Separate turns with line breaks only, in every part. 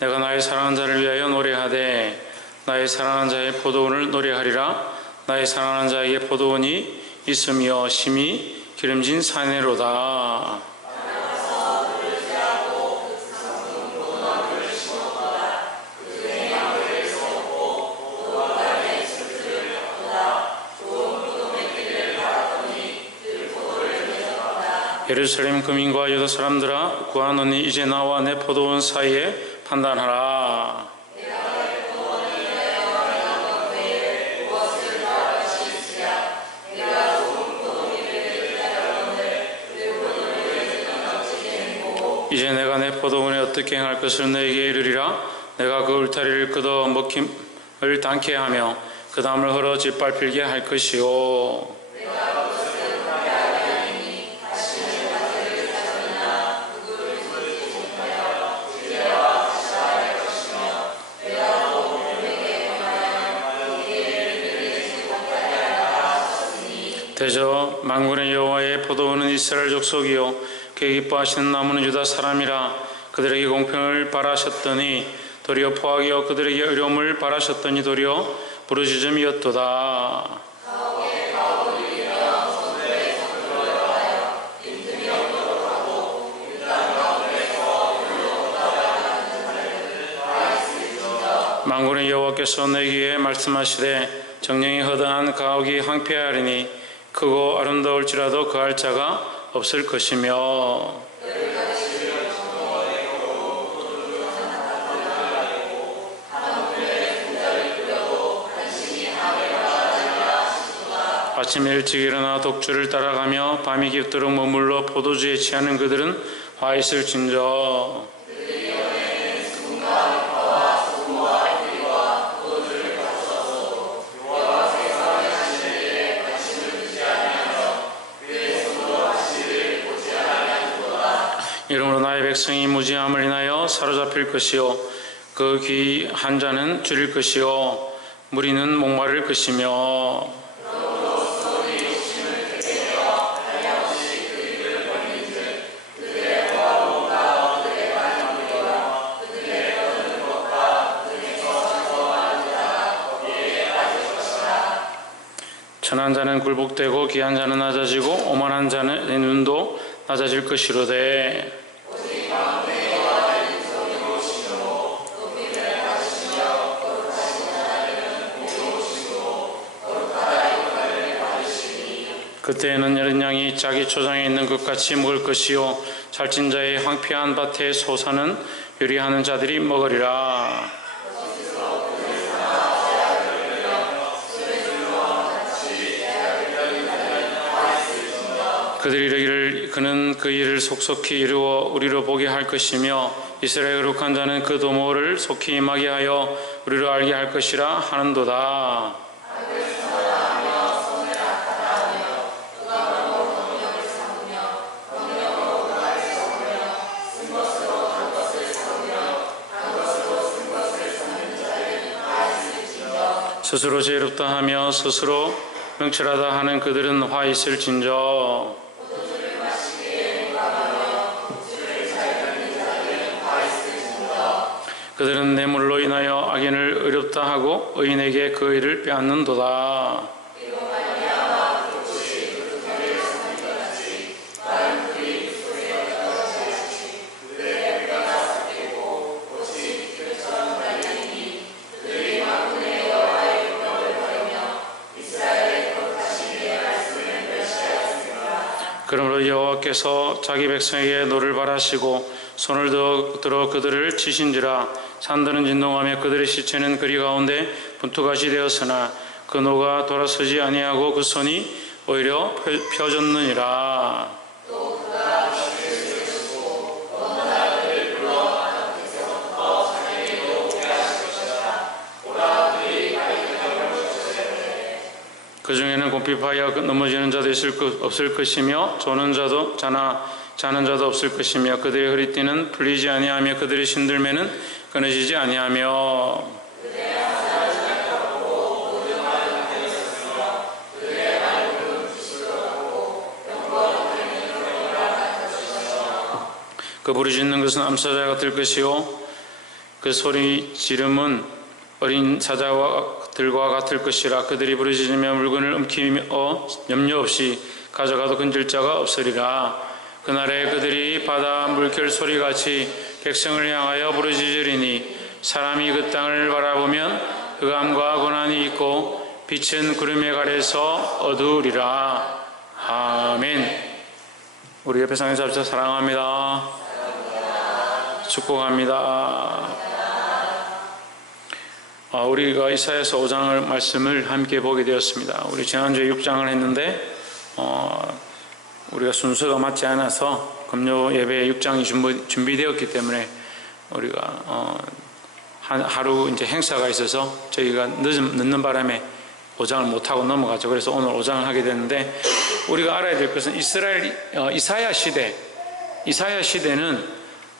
내가 나의 사랑하는 자를 위하여 노래하되 나의 사랑하는 자의 포도원을 노래하리라. 나의 사랑하는 자에게 포도원이 있으며 심히 기름진 산에로다. 예루살렘 금인과 유다 사람들아 구하노니 이제 나와 내 포도원 사이에 판단하라. 이제 내가 내 포도원에 어떻게 행할 것을 너에게 이르리라? 내가 그 울타리를 끄어 먹힘을 당케 하며 그 담을 헐어 짓밟힐게 할 것이요 대저 만군의 여호와의 포도원은 이스라엘 족속이요 그 기뻐하시는 나무는 유다 사람이라 그들에게 공평을 바라셨더니 도리어 포악이요 그들에게 의로움을 바라셨더니 도리어 부르짖음이었도다. 만군의 여호와께서 내게 말씀하시되 정령이 허다한 가옥이 황폐하리니 크고 아름다울지라도 그할 자가 없을 것이며. 아침 일찍 일어나 독주를 따라가며 밤이 깊도록 머물러 포도주에 취하는 그들은 화 있을 진저 무지함을 인하여 사로잡힐 것이요. 그 귀 한 자는 줄일 것이요. 무리는 목마를 것이며 천한 자는 굴복되고 귀한 자는 낮아지고 오만한 자는 내 눈도 낮아질 것이로되 그때에는 여린 양이 자기 초장에 있는 것 같이 먹을 것이요. 살찐 자의 황폐한 밭에 소사는 요리하는 자들이 먹으리라. 그들이 이르기를 그는 그 일을 속속히 이루어 우리로 보게 할 것이며 이스라엘 거룩한 자는 그 도모를 속히 임하게 하여 우리로 알게 할 것이라 하는도다 스스로 죄롭다 하며 스스로 명철하다 하는 그들은 화 있을 진저. 그들은 뇌물로 인하여 악인을 의롭다 하고 의인에게 그 의를 빼앗는도다 여호와께서 자기 백성에게 노를 바라시고 손을 더 들어 그들을 치신지라 산들은 진동하며 그들의 시체는 그리 가운데 분투같이 되었으나 그 노가 돌아서지 아니하고 그 손이 오히려 펴- 펴졌느니라 그 중에는 곰핍하여 넘어지는 자도 있을 것, 없을 것이며 조는 자도 자나 자는 자도 없을 것이며 그들의 허리띠는 풀리지 아니하며 그들의 신들매는 끊어지지 아니하며. 그 부르짖는 것은 암사자가 될 것이요. 그 소리 지름은 어린 사자 들과 같을 것이라 그들이 부르짖으며 물건을 움키며 염려 없이 가져가도 건질 자가 없으리라. 그날에 그들이 바다 물결 소리같이 백성을 향하여 부르짖으리니 사람이 그 땅을 바라보면 흑암과 고난이 있고 빛은 구름에 가려서 어두우리라. 아멘. 우리 옆에 합쳐 사랑합니다. 축복합니다. 아, 우리가 이사야서 5장을 말씀을 함께 보게 되었습니다. 우리 지난주에 6장을 했는데 어, 우리가 순서가 맞지 않아서 금요 예배 6장이 준비, 준비되었기 때문에 우리가 어, 한, 하루 이제 행사가 있어서 저희가 늦은, 늦는 바람에 5장을 못하고 넘어가죠. 그래서 오늘 5장을 하게 됐는데 우리가 알아야 될 것은 이스라엘 어, 이사야 시대 이사야 시대는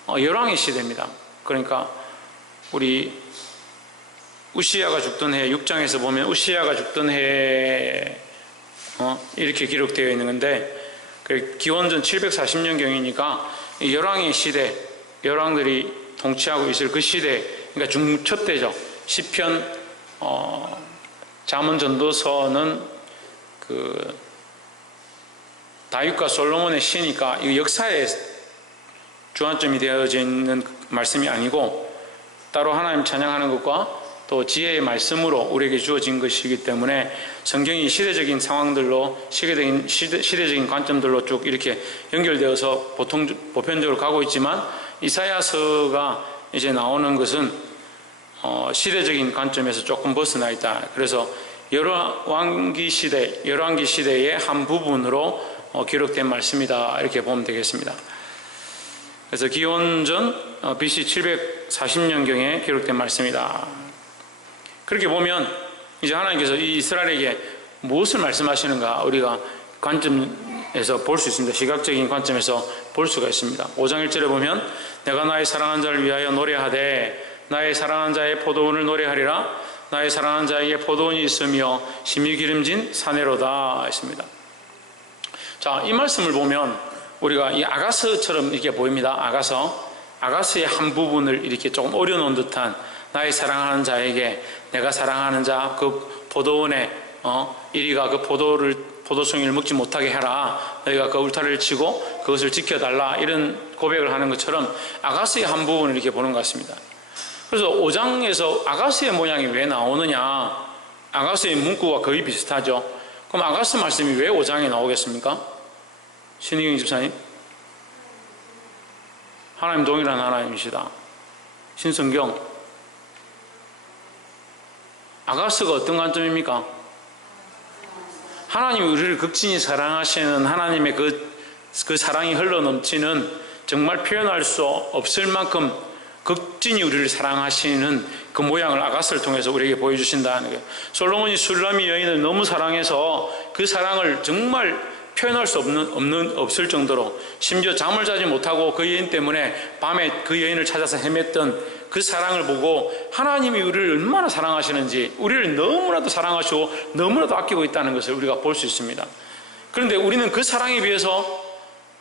어, 열왕의 시대입니다. 그러니까 우리 우시야가 죽던 해 6장에서 보면 우시야가 죽던 해 어, 이렇게 기록되어 있는 건데 그 기원전 740년경이니까 열왕의 시대 열왕들이 통치하고 있을 그 시대 그러니까 중첫 때죠 시편 어, 잠언 전도서는 그 다윗과 솔로몬의 시니까 이 역사의 주안점이 되어져 있는 말씀이 아니고 따로 하나님 찬양하는 것과 또 지혜의 말씀으로 우리에게 주어진 것이기 때문에 성경이 시대적인 상황들로 시대적인, 시대, 시대 적인 관점들로 쭉 이렇게 연결되어서 보통 보편적으로 가고 있지만 이사야서가 이제 나오는 것은 어, 시대적인 관점에서 조금 벗어나 있다. 그래서 열왕기 시대, 열왕기 시대의 한 부분으로 어, 기록된 말씀이다. 이렇게 보면 되겠습니다. 그래서 기원전 어, BC 740년경에 기록된 말씀이다. 그렇게 보면 이제 하나님께서 이 이스라엘에게 무엇을 말씀하시는가 우리가 관점에서 볼 수 있습니다. 시각적인 관점에서 볼 수가 있습니다. 5장 1절에 보면 내가 나의 사랑한 자를 위하여 노래하되 나의 사랑한 자의 포도원을 노래하리라 나의 사랑한 자에게 포도원이 있으며 심히 기름진 사내로다 했습니다. 자, 이 말씀을 보면 우리가 이 아가서처럼 이렇게 보입니다. 아가서. 아가서의 한 부분을 이렇게 조금 어려놓은 듯한 나의 사랑하는 자에게 내가 사랑하는 자그 포도원에 어, 이리가 그 포도를 포도송이를 먹지 못하게 해라. 너희가 그 울타리를 치고 그것을 지켜달라. 이런 고백을 하는 것처럼 아가스의 한 부분을 이렇게 보는 것 같습니다. 그래서 5장에서 아가스의 모양이 왜 나오느냐? 아가스의 문구와 거의 비슷하죠. 그럼 아가스 말씀이 왜 5장에 나오겠습니까? 신희경 집사님? 하나님 동일한 하나님이시다. 신성경 아가스가 어떤 관점입니까? 하나님이 우리를 극진히 사랑하시는 하나님의 그, 그 사랑이 흘러 넘치는 정말 표현할 수 없을 만큼 극진히 우리를 사랑하시는 그 모양을 아가스를 통해서 우리에게 보여주신다는 거예요. 솔로몬이 술람이 여인을 너무 사랑해서 그 사랑을 정말 표현할 수 없는, 없는, 없을 정도로 심지어 잠을 자지 못하고 그 여인 때문에 밤에 그 여인을 찾아서 헤맸던 그 사랑을 보고 하나님이 우리를 얼마나 사랑하시는지 우리를 너무나도 사랑하시고 너무나도 아끼고 있다는 것을 우리가 볼 수 있습니다. 그런데 우리는 그 사랑에 비해서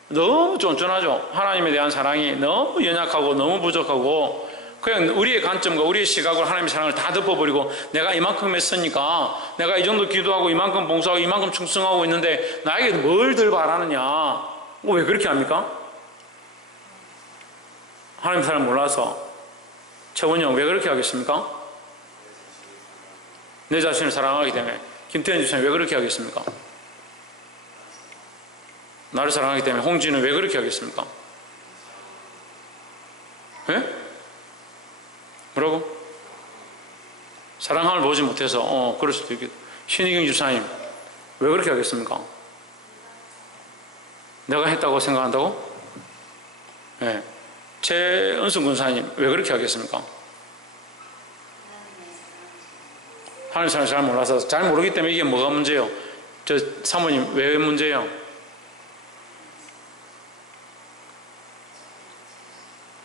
너무 쫀쫀하죠. 하나님에 대한 사랑이 너무 연약하고 너무 부족하고 그냥 우리의 관점과 우리의 시각으로 하나님의 사랑을 다 덮어버리고 내가 이만큼 했으니까 내가 이 정도 기도하고 이만큼 봉사하고 이만큼 충성하고 있는데 나에게 뭘덜 바라느냐 뭐왜 그렇게 합니까? 하나님 사랑 몰라서 최원영 왜 그렇게 하겠습니까? 내 자신을 사랑하기 때문에 김태현 집사님 왜 그렇게 하겠습니까? 나를 사랑하기 때문에 홍진은 왜 그렇게 하겠습니까? 예? 뭐라고? 사랑함을 보지 못해서 어 그럴 수도 있겠다. 신희경 집사님 왜 그렇게 하겠습니까? 내가 했다고 생각한다고? 네. 최은순 군사님 왜 그렇게 하겠습니까? 하나님 사람 잘 몰라서 잘 모르기 때문에 이게 뭐가 문제예요? 저 사모님 왜 문제예요?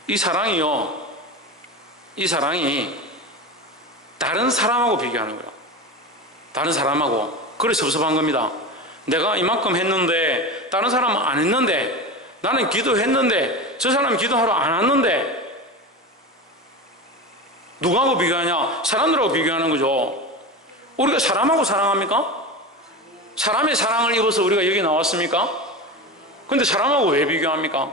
이 사랑이요 이 사랑이 다른 사람하고 비교하는 거예요. 다른 사람하고. 그래 섭섭한 겁니다. 내가 이만큼 했는데 다른 사람은 안 했는데 나는 기도했는데 저 사람 기도하러 안 왔는데 누구하고 비교하냐? 사람들하고 비교하는 거죠. 우리가 사람하고 사랑합니까? 사람의 사랑을 입어서 우리가 여기 나왔습니까? 근데 사람하고 왜 비교합니까?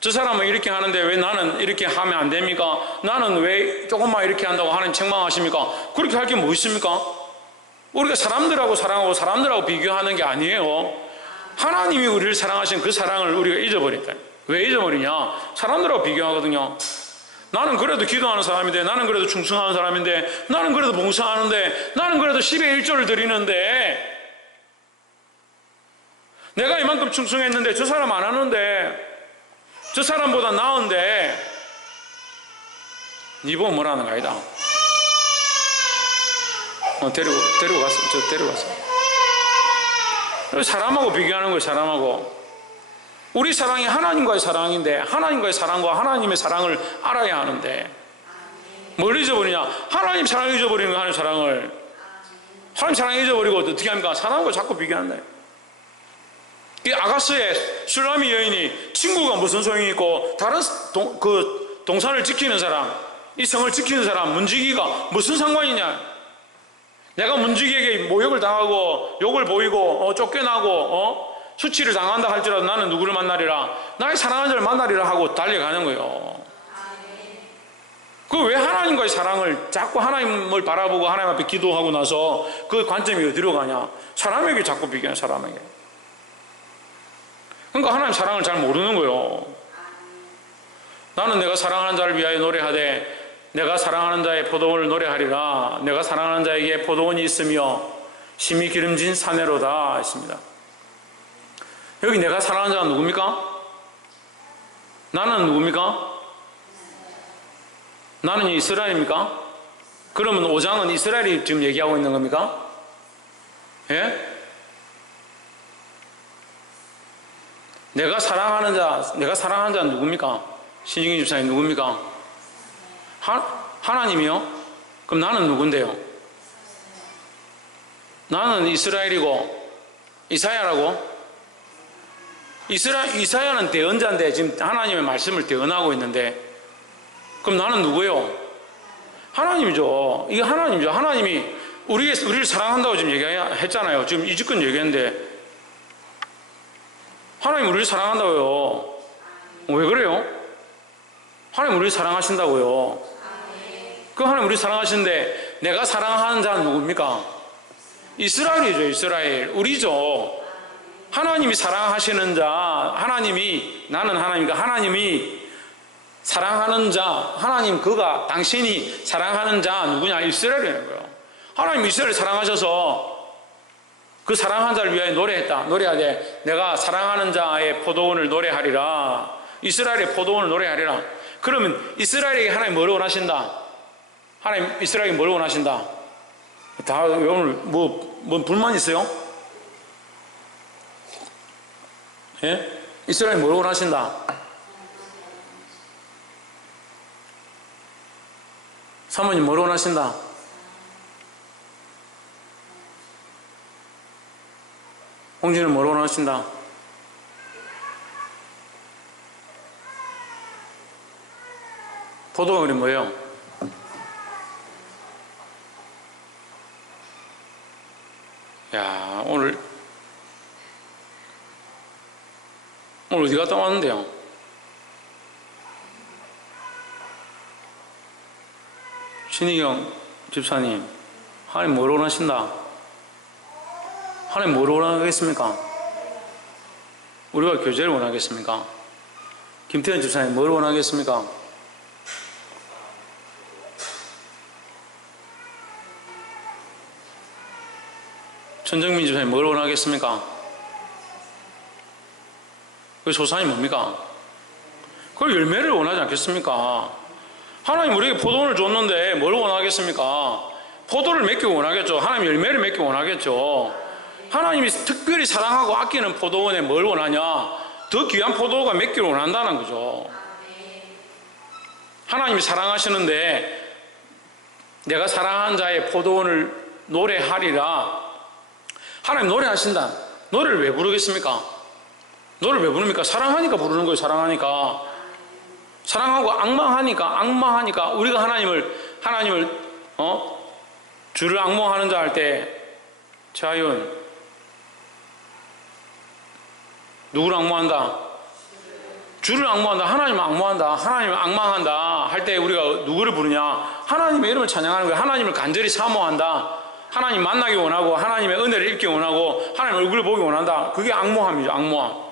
저 사람은 이렇게 하는데 왜 나는 이렇게 하면 안 됩니까? 나는 왜 조금만 이렇게 한다고 하나님 책망하십니까? 그렇게 할 게 뭐 있습니까? 우리가 사람들하고 사랑하고 사람들하고 비교하는 게 아니에요. 하나님이 우리를 사랑하신 그 사랑을 우리가 잊어버렸다. 왜 잊어버리냐? 사람들하고 비교하거든요. 나는 그래도 기도하는 사람인데, 나는 그래도 충성하는 사람인데, 나는 그래도 봉사하는데, 나는 그래도 10의 1조를 드리는데, 내가 이만큼 충성했는데 저 사람 안 하는데, 저 사람보다 나은데, 니 보면 뭐라는 거 아니다. 어, 데리고, 데리고 갔어. 저 데리고 갔어. 사람하고 비교하는 거예요, 사람하고. 우리 사랑이 하나님과의 사랑인데, 하나님과의 사랑과 하나님의 사랑을 알아야 하는데, 뭘 잊어버리냐? 하나님 사랑을 잊어버리는 거, 하나님 사랑을. 하나님 사랑을 잊어버리고 어떻게 합니까? 사람과 자꾸 비교한다. 이 아가스의 술라미 여인이 친구가 무슨 소용이 있고, 다른 동, 그 동산을 지키는 사람, 이 성을 지키는 사람, 문지기가 무슨 상관이냐? 내가 문지기에게 모욕을 당하고 욕을 보이고 어, 쫓겨나고 어? 수치를 당한다 할지라도 나는 누구를 만나리라? 나의 사랑하는 자를 만나리라 하고 달려가는 거예요. 그 왜 하나님과의 사랑을 자꾸 하나님을 바라보고 하나님 앞에 기도하고 나서 그 관점이 어디로 가냐? 사람에게 자꾸 비교하는 사람에게. 그러니까 하나님 사랑을 잘 모르는 거예요. 나는 내가 사랑하는 자를 위하여 노래하되 내가 사랑하는 자의 포도원을 노래하리라. 내가 사랑하는 자에게 포도원이 있으며 심히 기름진 사내로다 했습니다. 여기 내가 사랑하는 자가 누굽니까? 나는 누굽니까? 나는 이스라엘입니까? 그러면 5장은 이스라엘이 지금 얘기하고 있는 겁니까? 예? 내가 사랑하는 자, 내가 사랑하는 자는 누굽니까? 신중희 집사님 누굽니까? 하, 하나님이요? 그럼 나는 누군데요? 나는 이스라엘이고 이사야라고? 이스라 이사야는 대언자인데 지금 하나님의 말씀을 대언하고 있는데 그럼 나는 누구예요? 하나님이죠. 이게 하나님이죠. 하나님이 우리 우리를 사랑한다고 지금 얘기했잖아요. 지금 이집근 얘기했는데 하나님 우리를 사랑한다고요. 왜 그래요? 하나님 우리를 사랑하신다고요. 그 하나님 우리 사랑하시는데 내가 사랑하는 자는 누굽니까? 이스라엘이죠, 이스라엘. 우리죠. 하나님이 사랑하시는 자, 하나님이, 나는 하나님과 하나님이 사랑하는 자, 하나님 그가, 당신이 사랑하는 자 누구냐? 이스라엘이라는 거예요. 하나님 이스라엘 사랑하셔서 그 사랑하는 자를 위하여 노래했다. 노래하되 내가 사랑하는 자의 포도원을 노래하리라. 이스라엘의 포도원을 노래하리라. 그러면 이스라엘에게 하나님 뭘 원하신다? 하나님 이스라엘이 뭘 원하신다? 다 오늘 뭐, 뭐 불만 있어요? 예? 이스라엘 뭘 원하신다? 사모님 뭘 원하신다? 홍진은 뭘 원하신다? 포도가 그림 뭐예요? 야, 오늘, 오늘 어디 갔다 왔는데요? 신희경 집사님, 하나님 뭘 원하신다? 하나님 뭘 원하겠습니까? 우리가 교제를 원하겠습니까? 김태현 집사님 뭘 원하겠습니까? 천정민 집사님 뭘 원하겠습니까? 그 소산이 뭡니까? 그 열매를 원하지 않겠습니까? 하나님 우리에게 포도원을 줬는데 뭘 원하겠습니까? 포도를 맺기 원하겠죠. 하나님 열매를 맺기 원하겠죠. 하나님이 특별히 사랑하고 아끼는 포도원에 뭘 원하냐? 더 귀한 포도가 맺기를 원한다는 거죠. 하나님이 사랑하시는데 내가 사랑하는 자의 포도원을 노래하리라. 하나님 노래하신다. 노래를 왜 부르겠습니까? 노래를 왜 부릅니까? 사랑하니까 부르는 거예요, 사랑하니까. 사랑하고 악망하니까, 악망하니까 우리가 하나님을 하나님을 어 주를 악모하는 자 할 때 자윤 누구를 악모한다? 주를 악모한다. 하나님을 악모한다. 하나님을 악망한다. 할 때 우리가 누구를 부르냐? 하나님의 이름을 찬양하는 거야. 하나님을 간절히 사모한다. 하나님 만나기 원하고 하나님의 은혜를 입기 원하고 하나님 얼굴을 보기 원한다. 그게 악모함이죠. 악모함.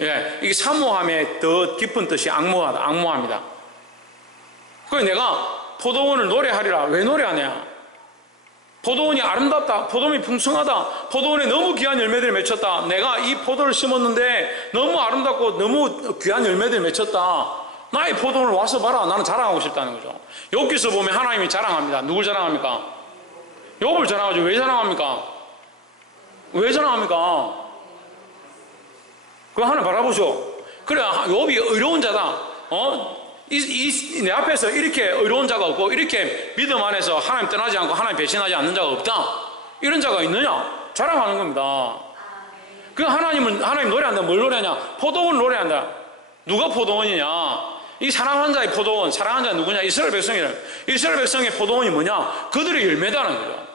예, 이게 사모함의 더 깊은 뜻이 악모하다. 악모함이다. 그래 내가 포도원을 노래하리라. 왜 노래하냐? 포도원이 아름답다. 포도원이 풍성하다. 포도원에 너무 귀한 열매들을 맺혔다. 내가 이 포도를 심었는데 너무 아름답고 너무 귀한 열매들을 맺혔다. 나의 포도원을 와서 봐라. 나는 자랑하고 싶다는 거죠. 여기서 보면 하나님이 자랑합니다. 누굴 자랑합니까? 욥을 자랑하죠. 왜 자랑합니까? 왜 자랑합니까? 그거 하나 바라보죠. 그래, 욥이 의로운 자다. 어? 이, 이, 내 앞에서 이렇게 의로운 자가 없고, 이렇게 믿음 안에서 하나님 떠나지 않고 하나님 배신하지 않는 자가 없다. 이런 자가 있느냐? 자랑하는 겁니다. 그 하나님은, 하나님 노래한다. 뭘 노래하냐? 포도원 노래한다. 누가 포도원이냐? 이 사랑한 자의 포도원, 사랑한 자는 누구냐? 이스라엘 백성이라. 이스라엘 백성의 포도원이 뭐냐? 그들의 열매다는 거죠.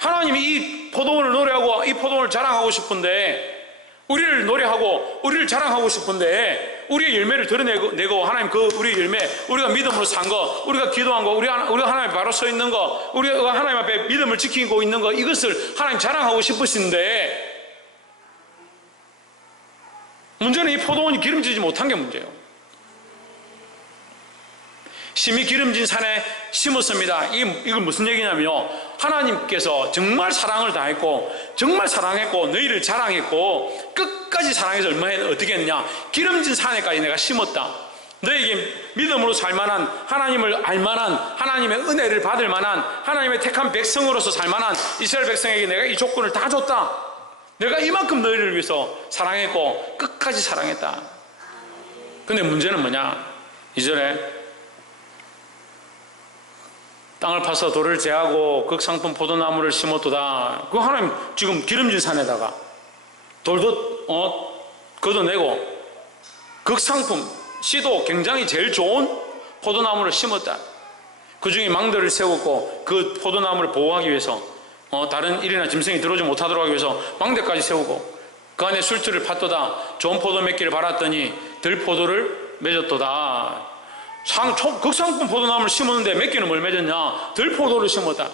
하나님이 이 포도원을 노래하고 이 포도원을 자랑하고 싶은데 우리를 노래하고 우리를 자랑하고 싶은데 우리의 열매를 드러내고 내고 하나님 그 우리의 열매 우리가 믿음으로 산 거 우리가 기도한 거 우리가 우리가 하나님 바로 서 있는 거 우리가 하나님 앞에 믿음을 지키고 있는 거 이것을 하나님 자랑하고 싶으신데 문제는 이 포도원이 기름지지 못한 게 문제예요. 심히 기름진 산에 심었습니다. 이, 이건 무슨 얘기냐면요. 하나님께서 정말 사랑을 다했고, 정말 사랑했고, 너희를 자랑했고, 끝까지 사랑해서 얼마나 어떻게 했냐. 기름진 산에까지 내가 심었다. 너에게 믿음으로 살만한, 하나님을 알만한, 하나님의 은혜를 받을 만한, 하나님의 택한 백성으로서 살만한 이스라엘 백성에게 내가 이 조건을 다 줬다. 내가 이만큼 너희를 위해서 사랑했고, 끝까지 사랑했다. 근데 문제는 뭐냐? 이전에 땅을 파서 돌을 제하고 극상품 포도나무를 심었도다. 그 하나님 지금 기름진 산에다가 돌도 어 걷어내고 극상품 씨도 굉장히 제일 좋은 포도나무를 심었다. 그 중에 망대를 세웠고 그 포도나무를 보호하기 위해서 어, 다른 일이나 짐승이 들어오지 못하도록 하기 위해서 망대까지 세우고 그 안에 술주를 팠도다. 좋은 포도 맺기를 바랐더니 들포도를 맺었도다. 상, 초, 극상품 포도나무를 심었는데 몇 개는 뭘 맺었냐? 들포도를 심었다.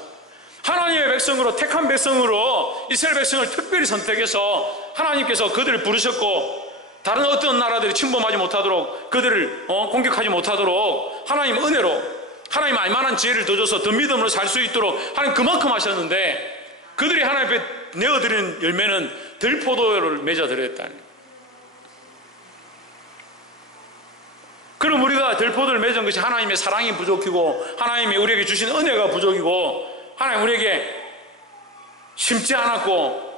하나님의 백성으로 택한 백성으로 이스라엘 백성을 특별히 선택해서 하나님께서 그들을 부르셨고 다른 어떤 나라들이 침범하지 못하도록 그들을 어, 공격하지 못하도록 하나님 은혜로 하나님 알만한 지혜를 더 줘서 더 믿음으로 살 수 있도록 하나님 그만큼 하셨는데 그들이 하나님 앞에 내어드리는 열매는 들포도를 맺어드렸다니 그럼 우리가 들포도를 맺은 것이 하나님의 사랑이 부족이고 하나님이 우리에게 주신 은혜가 부족이고 하나님 우리에게 심지 않았고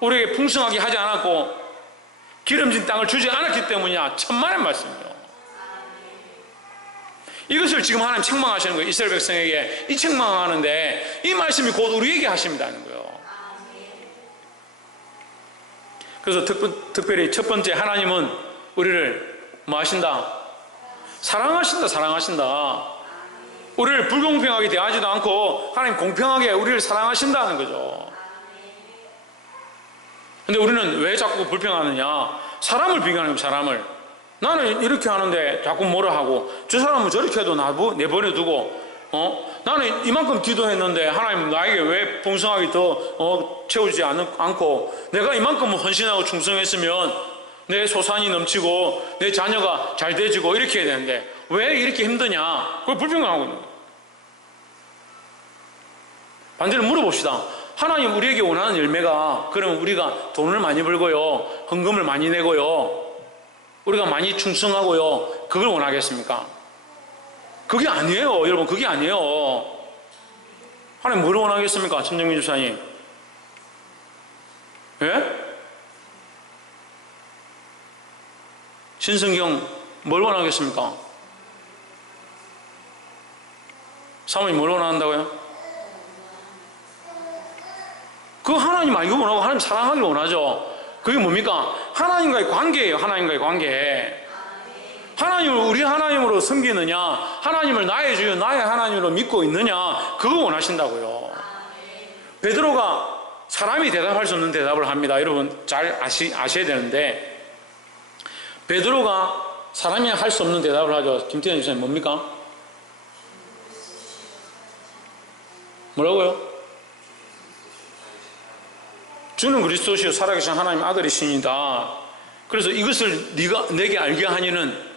우리에게 풍성하게 하지 않았고 기름진 땅을 주지 않았기 때문이야 천만의 말씀이요. 이것을 지금 하나님 책망하시는 거예요. 이스라엘 백성에게 이 책망하는데 이 말씀이 곧 우리에게 하십니다는 거예요. 그래서 특, 특별히 첫 번째 하나님은 우리를 뭐 하신다? 사랑하신다, 사랑하신다. 우리를 불공평하게 대하지도 않고 하나님 공평하게 우리를 사랑하신다는 거죠. 근데 우리는 왜 자꾸 불평하느냐? 사람을 비교하는 거예요, 사람을. 나는 이렇게 하는데 자꾸 뭐라 하고, 저 사람은 저렇게 해도 나 내버려 두고, 어? 나는 이만큼 기도했는데 하나님 나에게 왜 풍성하게 더 어, 채우지 않, 않고, 내가 이만큼 헌신하고 충성했으면 내 소산이 넘치고 내 자녀가 잘 되지고 이렇게 해야 되는데 왜 이렇게 힘드냐? 그걸 불평하고 있는 거예요. 반대로 물어봅시다. 하나님 우리에게 원하는 열매가 그럼 우리가 돈을 많이 벌고요. 헌금을 많이 내고요. 우리가 많이 충성하고요. 그걸 원하겠습니까? 그게 아니에요. 여러분 그게 아니에요. 하나님 뭘 원하겠습니까? 천정민 주사님. 예? 신성경 뭘 원하겠습니까? 사모님 뭘 원한다고요? 그 하나님 알기 원하고 하나님 사랑하기 원하죠. 그게 뭡니까? 하나님과의 관계예요. 하나님과의 관계. 하나님 하나님을 우리 하나님으로 섬기느냐, 하나님을 나의 주요 나의 하나님으로 믿고 있느냐, 그거 원하신다고요. 베드로가 사람이 대답할 수 없는 대답을 합니다. 여러분 잘 아시, 아셔야 되는데 베드로가 사람이 할 수 없는 대답을 하죠. 김태현 집사님 뭡니까? 뭐라고요? 주는 그리스도시요 살아계신 하나님 아들이시니다. 그래서 이것을 네가 내게 알게 하니는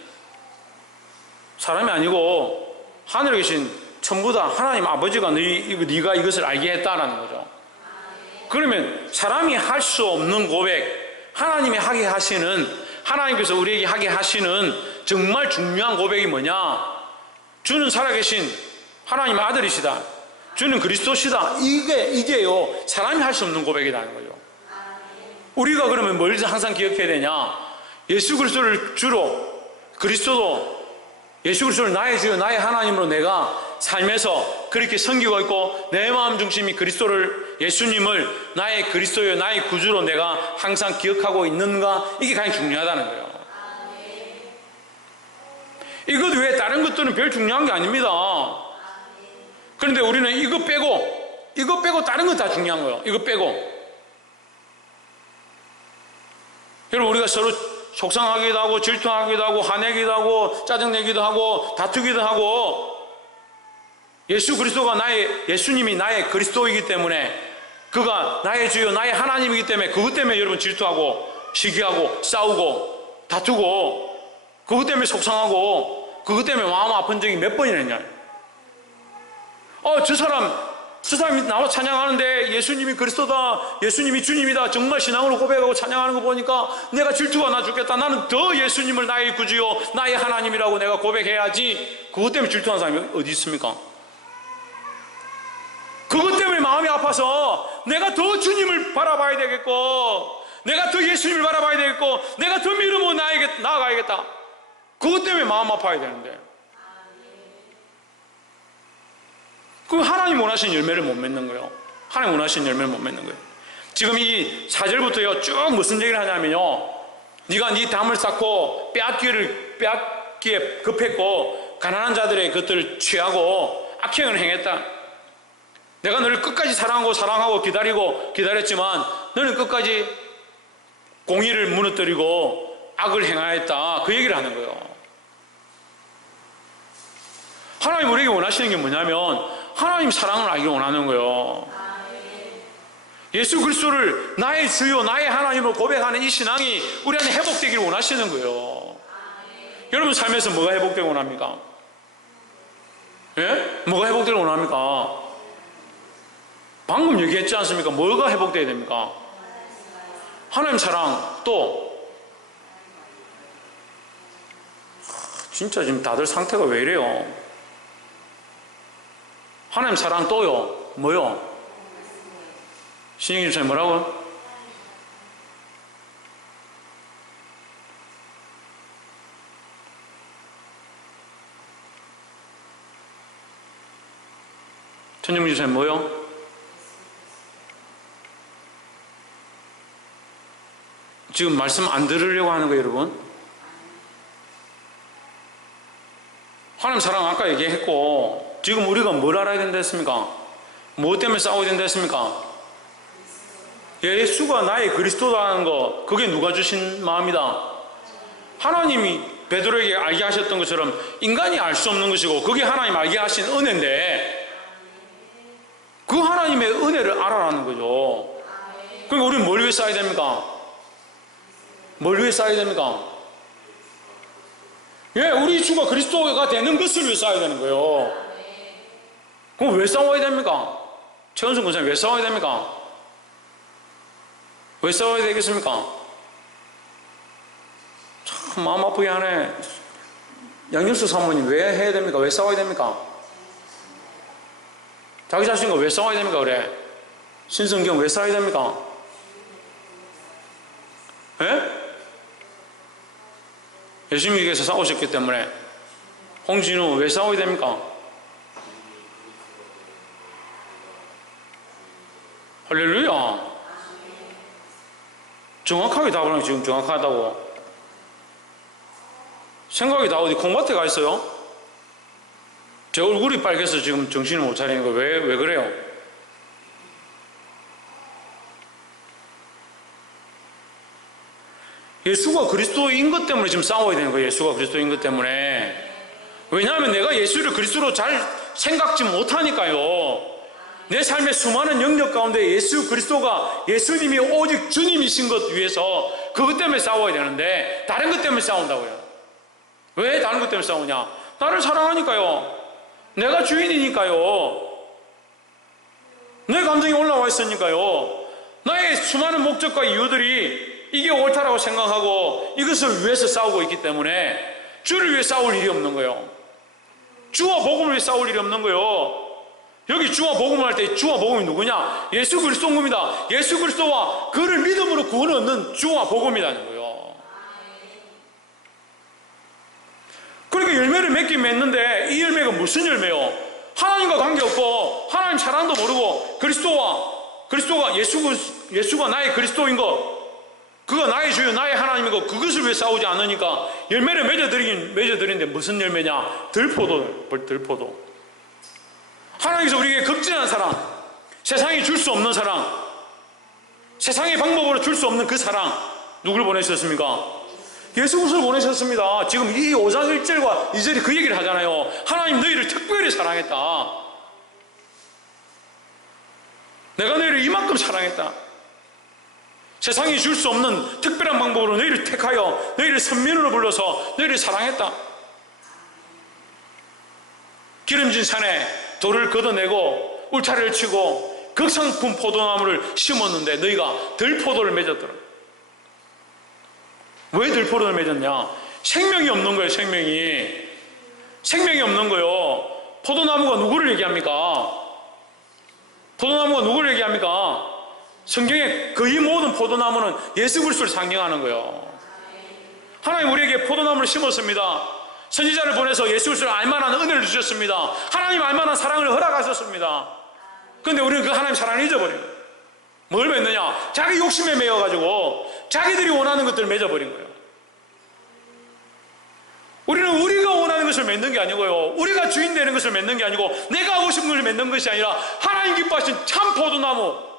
사람이 아니고 하늘에 계신 전부 다 하나님 아버지가 네, 네가 이것을 알게 했다라는 거죠. 그러면 사람이 할 수 없는 고백, 하나님이 하게 하시는 하나님께서 우리에게 하게 하시는 정말 중요한 고백이 뭐냐? 주는 살아계신 하나님의 아들이시다. 주는 그리스도시다. 이게 이게요 사람이 할 수 없는 고백이라는 거죠. 우리가 그러면 뭘 항상 기억해야 되냐? 예수 그리스도를 주로 그리스도도 예수 그리스도를 나의 주요 나의 하나님으로 내가 살면서 그렇게 섬기고 있고 내 마음 중심이 그리스도를 예수님을 나의 그리스도요 나의 구주로 내가 항상 기억하고 있는가 이게 가장 중요하다는 거예요. 이것 외에 다른 것들은 별 중요한 게 아닙니다. 그런데 우리는 이거 빼고 이거 빼고 다른 건 다 중요한 거예요. 이거 빼고 여러분 우리가 서로 속상하기도 하고 질투하기도 하고 화내기도 하고 짜증내기도 하고 다투기도 하고 예수 그리스도가 나의 예수님이 나의 그리스도이기 때문에 그가 나의 주요 나의 하나님이기 때문에 그것 때문에 여러분 질투하고 시기하고 싸우고 다투고 그것 때문에 속상하고 그것 때문에 마음 아픈 적이 몇 번이나 있냐? 어저 사람 저 사람이 나와 찬양하는데 예수님이 그리스도다 예수님이 주님이다 정말 신앙으로 고백하고 찬양하는 거 보니까 내가 질투가 나 죽겠다. 나는 더 예수님을 나의 구주요 나의 하나님이라고 내가 고백해야지. 그것 때문에 질투하는 사람이 어디 있습니까? 마음이 아파서 내가 더 주님을 바라봐야 되겠고 내가 더 예수님을 바라봐야 되겠고 내가 더 믿음으로 나에게 나아가야겠다. 그것 때문에 마음 아파야 되는데. 그 하나님 원하시는 열매를 못 맺는 거예요. 하나님 원하시는 열매를 못 맺는 거예요. 지금 이 4절부터요 쭉 무슨 얘기를 하냐면요. 네가 네 담을 쌓고 빼앗기를 빼앗기에 급했고 가난한 자들의 것들을 취하고 악행을 행했다 내가 너를 끝까지 사랑하고 사랑하고 기다리고 기다렸지만 너는 끝까지 공의를 무너뜨리고 악을 행하였다. 그 얘기를 하는 거예요. 하나님 우리에게 원하시는 게 뭐냐면 하나님 사랑을 알기 원하는 거예요. 예수 그리스도를 나의 주요 나의 하나님으로 고백하는 이 신앙이 우리 안에 회복되기를 원하시는 거예요. 여러분 삶에서 뭐가 회복되고 원합니까? 예? 뭐가 회복되고 원합니까? 방금 얘기했지 않습니까? 뭐가 회복돼야 됩니까? 하나님 사랑 또 진짜 지금 다들 상태가 왜 이래요? 하나님 사랑 또요 뭐요? 신영님 선생 뭐라고? 천정민 선생 뭐요? 지금 말씀 안 들으려고 하는 거예요, 여러분? 하나님 사랑 아까 얘기했고, 지금 우리가 뭘 알아야 된다 했습니까? 무엇 때문에 싸워야 된다 했습니까? 예수가 나의 그리스도라는 거, 그게 누가 주신 마음이다? 하나님이 베드로에게 알게 하셨던 것처럼 인간이 알 수 없는 것이고, 그게 하나님 알게 하신 은혜인데, 그 하나님의 은혜를 알아라는 거죠. 그러니까 우리는 뭘 위해 싸야 됩니까? 뭘 위해 싸야 됩니까? 예, 우리 주가 그리스도가 되는 것을 위해 싸야 되는 거예요. 그럼 왜 싸워야 됩니까? 최원순 군사님 왜 싸워야 됩니까? 왜 싸워야 되겠습니까? 참 마음 아프게 하네. 양윤수 사모님 왜 해야 됩니까? 왜 싸워야 됩니까? 자기 자신과 왜 싸워야 됩니까? 그래. 신성경 왜 싸워야 됩니까? 예? 예수님께서 싸우셨기 때문에 홍진우 왜 싸워야 됩니까? 할렐루야 정확하게 답을 하면 지금 정확하다고 생각이 다 어디 콩밭에 가 있어요? 제 얼굴이 빨개서 지금 정신을 못 차리는 거 왜, 왜 그래요? 예수가 그리스도인 것 때문에 지금 싸워야 되는 거예요. 예수가 그리스도인 것 때문에. 왜냐하면 내가 예수를 그리스도로 잘 생각지 못하니까요. 내 삶의 수많은 영역 가운데 예수 그리스도가 예수님이 오직 주님이신 것 위해서 그것 때문에 싸워야 되는데 다른 것 때문에 싸운다고요. 왜 다른 것 때문에 싸우냐? 나를 사랑하니까요. 내가 주인이니까요. 내 감정이 올라와 있으니까요. 나의 수많은 목적과 이유들이 이게 옳다라고 생각하고 이것을 위해서 싸우고 있기 때문에 주를 위해 싸울 일이 없는 거예요. 주와 복음을 위해 싸울 일이 없는 거예요. 여기 주와 복음을 할 때 주와 복음이 누구냐? 예수 그리스도인 겁니다. 예수 그리스도와 그를 믿음으로 구원을 얻는 주와 복음이라는 거예요. 그러니까 열매를 맺긴 맺는데 이 열매가 무슨 열매요? 하나님과 관계없고 하나님 사랑도 모르고 그리스도와 그리스도가 예수, 예수가 나의 그리스도인 것 그가 나의 주요 나의 하나님이고 그것을 왜 싸우지 않으니까 열매를 맺어드리긴 맺어드리는데 무슨 열매냐? 들포도 들포도 하나님께서 우리에게 극진한 사랑 세상이 줄 수 없는 사랑 세상의 방법으로 줄 수 없는 그 사랑 누굴 보내셨습니까? 예수 그리스도를 보내셨습니다. 지금 이 5장 1절과 2절이 그 얘기를 하잖아요. 하나님 너희를 특별히 사랑했다. 내가 너희를 이만큼 사랑했다. 세상이 줄 수 없는 특별한 방법으로 너희를 택하여 너희를 선민으로 불러서 너희를 사랑했다. 기름진 산에 돌을 걷어내고 울타리를 치고 극상품 포도나무를 심었는데 너희가 들포도를 맺었더라. 왜 들포도를 맺었냐? 생명이 없는 거예요, 생명이. 생명이 없는 거요. 포도나무가 누구를 얘기합니까? 포도나무가 누구를 얘기합니까? 성경의 거의 모든 포도나무는 예수 그리스도를 상징하는 거예요. 하나님 우리에게 포도나무를 심었습니다. 선지자를 보내서 예수 그리스도를 알만한 은혜를 주셨습니다. 하나님 알만한 사랑을 허락하셨습니다. 그런데 우리는 그 하나님 사랑을 잊어버린 거예요. 뭘 맺느냐? 자기 욕심에 매여가지고 자기들이 원하는 것들을 맺어버린 거예요. 우리는 우리가 원하는 것을 맺는 게 아니고요. 우리가 주인 되는 것을 맺는 게 아니고 내가 하고 싶은 것을 맺는 것이 아니라 하나님 기뻐하신 참 포도나무